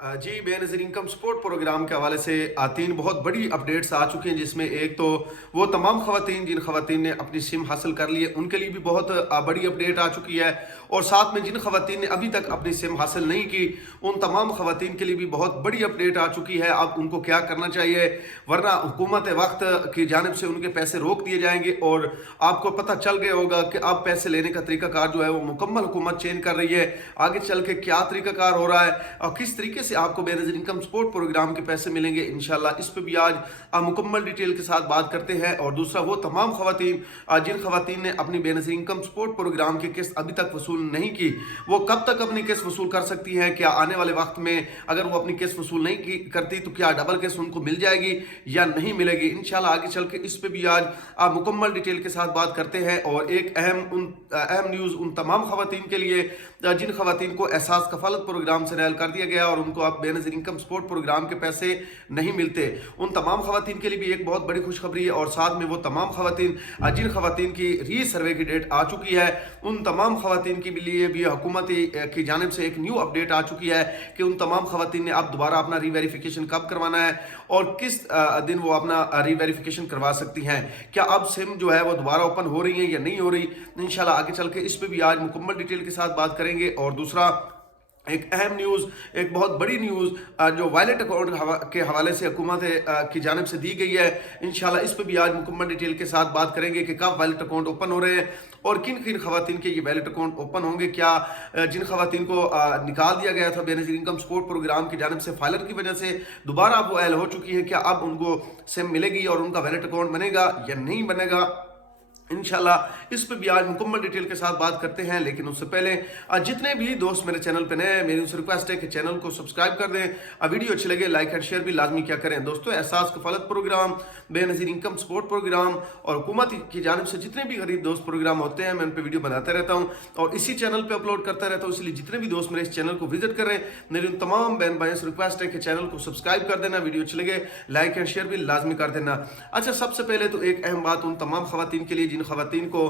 जी, Benazir income support programme के हवाले से 3 बहुत बड़ी अपडेट्स आ चुकी हैं, जिसमें एक तो वो तमाम ख़वातीन जिन ख़वातीन ने अपनी सिम हासिल कर ली है उनके लिए भी बहुत बड़ी अपडेट आ चुकी है। और साथ में जिन ख़वातीन ने अभी तक अपनी सिम हासिल नहीं की उन तमाम ख़वातीन के लिए भी बहुत बड़ी अपडेट आ चुकी है। अब उनको क्या करना चाहिए, वरना हुकूमत वक्त की जानिब से उनके पैसे रोक दिए जाएंगे और आपको पता चल गया होगा कि अब पैसे लेने का तरीकाकार जो है वो मुकम्मल हुकूमत चेंज कर रही है। आगे चल के क्या तरीकाकार हो रहा है और किस तरीके से आपको बेनज़ीर इनकम सपोर्ट प्रोग्राम के पैसे मिलेंगे, इंशाल्लाह इस पे भी आज मुकम्मल डिटेल के साथ बात करते हैं। और दूसरा, वो तमाम ख़वातीन जिन ख़वातीन ने अपनी बेनज़ीर इनकम सपोर्ट प्रोग्राम की किस्त अभी तक वसूल नहीं की, वो कब तक अपनी किस्त वसूल कर सकती हैं। क्या आने वाले वक्त में अगर वो अपनी किस्त वसूल नहीं करती तो क्या डबल किस्त उनको मिल जाएगी या नहीं मिलेगी, इंशाल्लाह आगे चल के इस पे भी आज मुकम्मल डिटेल के साथ बात करते हैं। और एक अहम न्यूज़ उन तमाम ख़वातीन के लिए जिन ख़वातीन को एहसास कफालत प्रोग्राम से रिहाल कर दिया गया और उनको अब बेनज़ीर इनकम सपोर्ट प्रोग्राम के पैसे नहीं मिलते, उन तमाम ख़वातीन के लिए भी एक बहुत बड़ी खुशखबरी है। और साथ में वो तमाम ख़वातीन जिन ख़वातीन की री सर्वे की डेट आ चुकी है, उन तमाम ख़वातीन के लिए भी हुकूमत की जानिब से एक न्यू अपडेट आ चुकी है कि उन तमाम ख़वातीन ने अब दोबारा अपना रीवेरिफिकेशन कब करवाना है और किस दिन वो अपना रीवेरिफिकेशन करवा सकती हैं। क्या अब सिम जो है वो दोबारा ओपन हो रही है या नहीं हो रही, इंशाल्लाह आगे चल के इस पे भी आज मुकम्मल डिटेल के साथ बात करेंगे। और दूसरा, एक अहम न्यूज़, एक बहुत बड़ी न्यूज़ जो वॉलेट अकाउंट के हवाले से हुकूमत की जानिब से दी गई है, इंशाल्लाह इस पे भी आज मुकम्मल डिटेल के साथ बात करेंगे कि कब वॉलेट अकाउंट ओपन हो रहे हैं और किन किन ख़वातीन के ये वॉलेट अकाउंट ओपन होंगे। क्या जिन ख़वातीन को निकाल दिया गया था बेनज़ीर इनकम सपोर्ट प्रोग्राम की जानिब से फाइलर की वजह से, दोबारा वो एल हो चुकी है, क्या अब उनको सिम मिलेगी और उनका वॉलेट अकाउंट बनेगा या नहीं बनेगा, इंशाल्लाह इस पे भी आज मुकम्मल डिटेल के साथ बात करते हैं। लेकिन उससे पहले जितने भी दोस्त मेरे चैनल पे नए हैं, मेरी उनसे रिक्वेस्ट है कि चैनल को सब्सक्राइब कर दें। वीडियो अच्छी लगे लाइक एंड शेयर भी लाजमी क्या करें। दोस्तों, Ehsaas Kafalat program, Benazir income support program और हुकूमत की जानिब से जितने भी गरीब दोस्त प्रोग्राम होते हैं, मैं उन पर वीडियो बनाता रहता हूँ और इसी चैनल पर अपलोड करता रहता हूँ। इसलिए जितने भी दोस्त मेरे इस चैनल को विजिट करें, मेरी उन तमाम बहन भाइयों से रिक्वेस्ट है कि चैनल को सब्सक्राइब कर देना, वीडियो अच्छी लगे लाइक एंड शेयर भी लाजमी कर देना। अच्छा, सबसे पहले तो एक अहम बात उन तमाम ख़वातीन के लिए जिन ख़वातीन को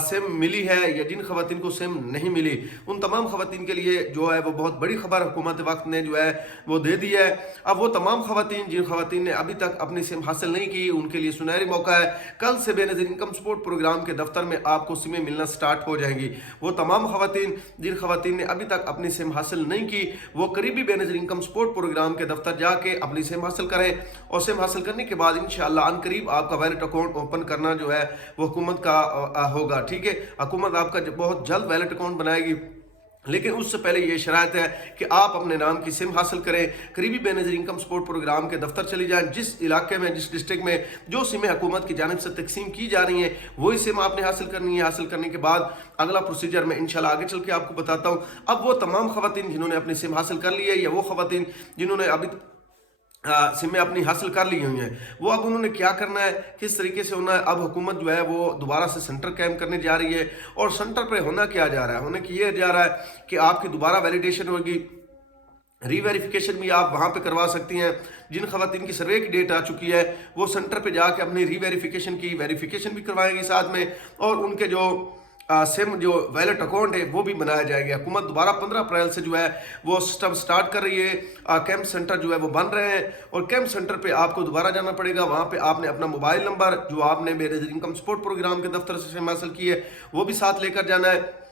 सिम मिली है या जिन ख़वातीन को सिम नहीं मिली, उन तमाम ख़वातीन के लिए जो है वो बहुत बड़ी खबर हुकूमत वक्त ने जो है वो दे दी है। अब वो तमाम ख़वातीन जिन ख़वातीन ने अभी तक अपनी सिम हासिल नहीं की, उनके लिए सुनहरी मौका है। कल से बेनज़ीर इनकम सपोर्ट प्रोग्राम के दफ्तर में आपको सिमें मिलना स्टार्ट हो जाएंगी। वो तमाम ख़वातीन जिन ख़वातीन ने अभी तक अपनी सिम हासिल नहीं की, वो करीबी बेनज़ीर इनकम सपोर्ट प्रोग्राम के दफ्तर जाके अपनी सिम हासिल करें और सिम हासिल करने के बाद इंशाअल्लाह अनकरीब आपका वैलेट अकाउंट ओपन करना जो है वो हुकूमत का होगा। ठीक है, हुकूमत आपका बहुत जल्द वैलेट अकाउंट बनाएगी, लेकिन उससे पहले ये शराइत है कि आप अपने नाम की सिम हासिल करें। करीबी बेनज़ीर इनकम सपोर्ट प्रोग्राम के दफ्तर चली जाएं। जिस इलाके में, जिस डिस्ट्रिक्ट में जो सिमें हुकूमत की जानिब से तकसीम की जा रही हैं, वही सिम आपने हासिल करनी है। हासिल करने के बाद अगला प्रोसीजर मैं इंशाल्लाह आगे चल के आपको बताता हूँ। अब वो तमाम ख़वातीन जिन्होंने अपनी सिम हासिल कर ली है या वो ख़वातीन जिन्होंने अभी सिमें अपनी हासिल कर ली हुई हैं, वो अब उन्होंने क्या करना है, किस तरीके से होना है। अब हुकूमत जो है वो दोबारा से सेंटर कायम करने जा रही है और सेंटर पे होना क्या जा रहा है, होने की ये जा रहा है कि आपकी दोबारा वैलिडेशन होगी, रीवेरिफिकेशन भी आप वहाँ पे करवा सकती हैं। जिन ख़वातीन की सर्वे की डेट आ चुकी है वो सेंटर पे जाके अपनी रीवेरिफिकेशन की वेरिफिकेशन भी करवाएंगे साथ में, और उनके जो सिम जो वैलेट अकाउंट है वो भी बनाया जाएगा। हुकूमत दोबारा 15 अप्रैल से जो है वो सिस्टम स्टार्ट कर रही है। कैंप सेंटर जो है वो बन रहे हैं और कैंप सेंटर पे आपको दोबारा जाना पड़ेगा। वहाँ पे आपने अपना मोबाइल नंबर जो आपने बेनज़ीर इनकम सपोर्ट प्रोग्राम के दफ्तर से सिम हासिल की है वो भी साथ लेकर जाना है।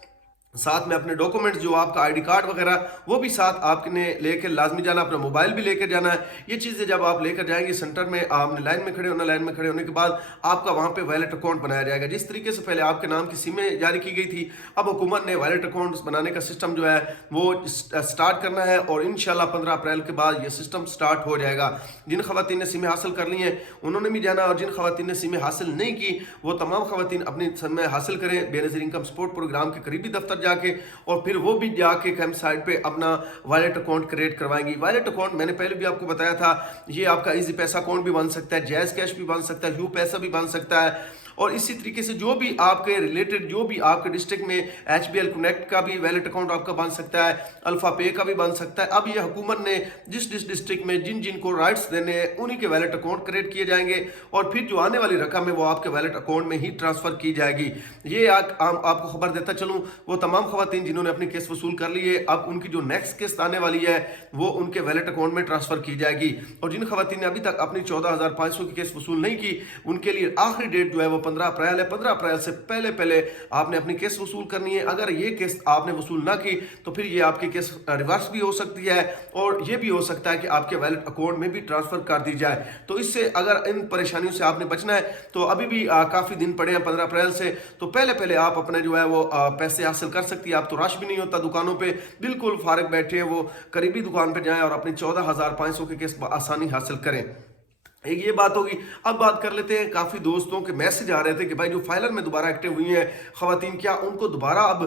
साथ में अपने डॉक्यूमेंट्स जो आपका आईडी कार्ड वगैरह वो भी साथ आपने लेकर लाजमी जाना, अपना मोबाइल भी लेकर जाना है। ये चीज़ें जब आप लेकर जाएंगे सेंटर में, आपने लाइन में खड़े होना, लाइन में खड़े होने के बाद आपका वहाँ पे वैलेट अकाउंट बनाया जाएगा। जिस तरीके से पहले आपके नाम की सिमें जारी की गई थी, अब हुकूमत ने वैलेट अकाउंट बनाने का सिस्टम जो है वो स्टार्ट करना है और इंशाल्लाह 15 अप्रैल के बाद ये सिस्टम स्टार्ट हो जाएगा। जिन ख़वातीन ने सिमें हासिल कर ली हैं उन्होंने भी जाना, और जिन ख़वातीन ने सिमें हासिल नहीं की वो तमाम ख़वातीन अपनी सिमें हासिल करें बेनज़ीर इनकम सपोर्ट प्रोग्राम के करीबी दफ्तर जाके, और फिर वो भी जाके कैंप साइट पे अपना वॉलेट अकाउंट क्रिएट करवाएंगी। वॉलेट अकाउंट मैंने पहले भी आपको बताया था, ये आपका इजी पैसा अकाउंट भी बन सकता है, जैज़ कैश भी बन सकता है, यू पैसा भी बन सकता है, और इसी तरीके से जो भी आपके रिलेटेड जो भी आपके डिस्ट्रिक्ट में HBL कनेक्ट का भी वैलेट अकाउंट आपका बन सकता है, अल्फा पे का भी बन सकता है। अब ये हुकूमत ने जिस जिस डिस्ट्रिक्ट में जिन जिन को राइट्स देने हैं उन्हीं के वैलेट अकाउंट क्रिएट किए जाएंगे और फिर जो आने वाली रकम है वो आपके वैलेट अकाउंट में ही ट्रांसफर की जाएगी। ये आपको खबर देता चलूं, वो तमाम खवातीन जिन्होंने अपनी किस्त वसूल कर ली है, अब उनकी जो नेक्स्ट किस्त आने वाली है वो उनके वैलेट अकाउंट में ट्रांसफर की जाएगी। और जिन खवातीन ने अभी तक अपनी 14,500 की किस्त वसूल नहीं की, उनके लिए आखिरी डेट जो है वो 15 अप्रैल है। 15 अप्रैल से पहले पहले आपने अपनी किस्त वसूल करनी है। अगर ये किस्त आपने वसूल ना की तो फिर ये आपकी किस्त रिवर्स भी हो सकती है और ये भी हो सकता है कि आपके वैलेट अकाउंट में भी ट्रांसफर कर दी जाए। तो इससे अगर इन परेशानियों से आपने बचना है तो अभी भी काफी दिन पड़े हैं 15 अप्रैल से, तो पहले पहले आप अपने जो है वो पैसे हासिल कर सकती है। आप तो रश भी नहीं होता दुकानों पे, बिल्कुल फारिग बैठे हैं, वो करीबी दुकान पे जाएं और अपनी 14,500 की किस्त आसानी हासिल करें। एक ये बात होगी। अब बात कर लेते हैं, काफ़ी दोस्तों के मैसेज आ रहे थे कि भाई जो फाइलर में दोबारा एक्टिव हुई हैं खवातीन, क्या उनको दोबारा अब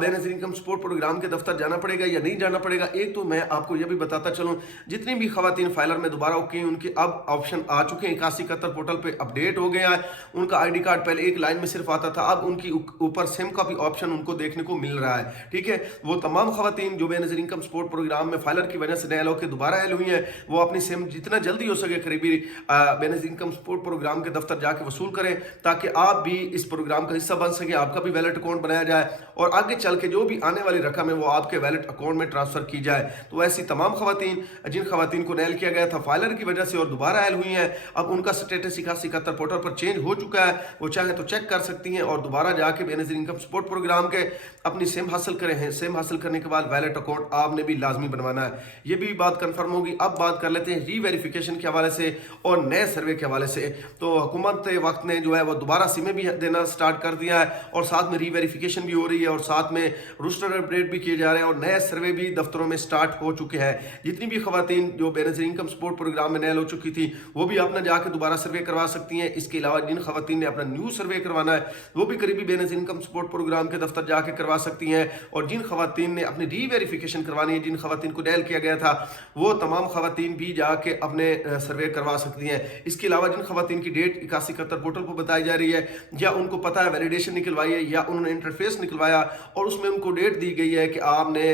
बेनज़ीर इनकम सपोर्ट प्रोग्राम के दफ्तर जाना पड़ेगा या नहीं जाना पड़ेगा। एक तो मैं आपको ये भी बताता चलूँ, जितनी भी खवातीन फाइलर में दोबारा ओके उनके अब ऑप्शन आ चुके हैं। 8171 पोर्टल पर अपडेट हो गया है। उनका ID कार्ड पहले एक लाइन में सिर्फ आता था, अब उनकी ऊपर सिम का भी ऑप्शन उनको देखने को मिल रहा है। ठीक है, वो तमाम खवातीन जो बेनज़ीर इनकम सपोर्ट प्रोग्राम में फाइलर की वजह से नए लोग के दोबारा एल हुई हैं, वो अपनी सिम जितना जल्दी हो सके करीबी बेनज़ीर इनकम सपोर्ट प्रोग्राम के दफ्तर जाके वसूल करें, ताकि आप भी इस प्रोग्राम का हिस्सा बन सके, आपका भी वैलेट अकाउंट बनाया जाए और आगे चल के जो भी आने वाली रकम है वो आपके वैलेट अकाउंट में ट्रांसफर की जाए। तो ऐसी तमाम खवातीन जिन खवातीन को नैल किया गया था फाइलर की वजह से और दोबारा एल हुई हैं, अब उनका स्टेटस 8171 पोर्टल पर चेंज हो चुका है। वो चाहे तो चेक कर सकती हैं और दोबारा जाके बेनज़ीर इनकम सपोर्ट प्रोग्राम के अपनी सिम हासिल करें हैं। सिम हासिल करने के बाद वैलेट अकाउंट आपने भी लाजमी बनवाना है। ये भी बात कंफर्म होगी। अब बात कर लेते हैं रीवेरिफिकेशन के हवाले से और नए सर्वे के हवाले से। तो हुकूमत वक्त ने जो है वो दोबारा सिमें भी देना स्टार्ट कर दिया है और साथ में रीवेरिफिकेशन भी हो रही है और साथ में रोस्टर अपडेट भी किए जा रहे हैं और नए सर्वे भी दफ्तरों में स्टार्ट हो चुके हैं। जितनी भी खवातीन जो बेनज़ीर इनकम सपोर्ट प्रोग्राम में नैल हो चुकी थी वो भी अपना जाके दोबारा सर्वे करवा सकती हैं। इसके अलावा जिन खवातीन ने अपना न्यू सर्वे करवाना है वो भी करीबी बेनज़ीर इनकम सपोर्ट प्रोग्राम के दफ्तर जाके करवा सकती हैं। और जिन खवातीन ने अपनी रीवेरिफिकेशन करवानी है, जिन खवातीन को नैल किया गया था, वो तमाम खवातीन भी जाके अपने सर्वे करवा सकती हैं। इसके अलावा जिन खवातीन की डेट 8171 पोर्टल पर बताई जा रही है या उनको पता है वैलिडेशन निकलवाई है या उन्होंने इंटरफेस निकलवाया और उसमें उनको डेट दी गई है कि आपने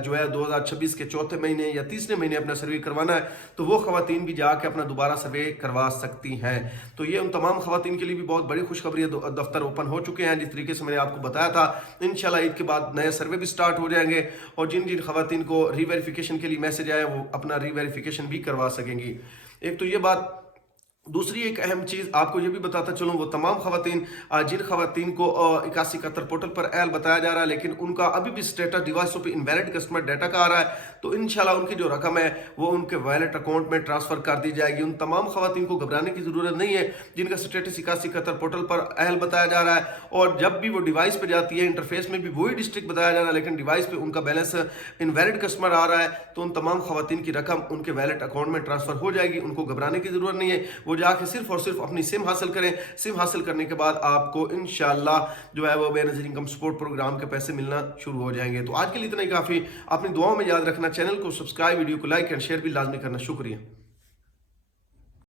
जो है 2026 के चौथे महीने या तीसरे महीने अपना सर्वे करवाना है, तो वो खवातीन भी जाके अपना दोबारा सर्वे करवा सकती हैं। तो ये उन तमाम खवातीन के लिए भी बहुत बड़ी खुशखबरी है। दफ्तर ओपन हो चुके हैं जिस तरीके से मैंने आपको बताया था। इंशाल्लाह ईद के बाद नए सर्वे भी स्टार्ट हो जाएंगे और जिन जिन खवातीन को रीवेरिफिकेशन के लिए मैसेज आया वो अपना रीवेरिफिकेशन भी करवा सकेंगी। एक तो ये बात। दूसरी एक अहम चीज़ आपको ये भी बताता चलूँ, वो तमाम खवातीन जिन खवातीन को 8171 पोर्टल पर एल बताया जा रहा है लेकिन उनका अभी भी स्टेटस डिवाइसों पे इनवैलिड कस्टमर डाटा का आ रहा है, तो इंशाल्लाह उनकी जो रकम है वो उनके वैलेट अकाउंट में ट्रांसफर कर दी जाएगी। उन तमाम खवातीन को घबराने की जरूरत नहीं है जिनका स्टेटस 8171 पोर्टल पर एल बताया जा रहा है और जब भी वो डिवाइस पर जाती है इंटरफेस में भी वही डिस्ट्रिक्ट बताया जा रहा है लेकिन डिवाइस पर उनका बैलेंस इनवैलिड कस्टमर आ रहा है, तो उन तमाम खवातीन की रकम उनके वैलेट अकाउंट में ट्रांसफर हो जाएगी। उनको घबराने की जरूरत नहीं है, वो जाके सिर्फ और सिर्फ अपनी सिम हासिल करें। सिम हासिल करने के बाद आपको इंशाल्लाह जो है वो बेनज़ीर इनकम सपोर्ट प्रोग्राम के पैसे मिलना शुरू हो जाएंगे। तो आज के लिए इतना ही काफ़ी। अपनी दुआओं में याद रखना, चैनल को सब्सक्राइब, वीडियो को लाइक एंड शेयर भी लाजमी करना। शुक्रिया।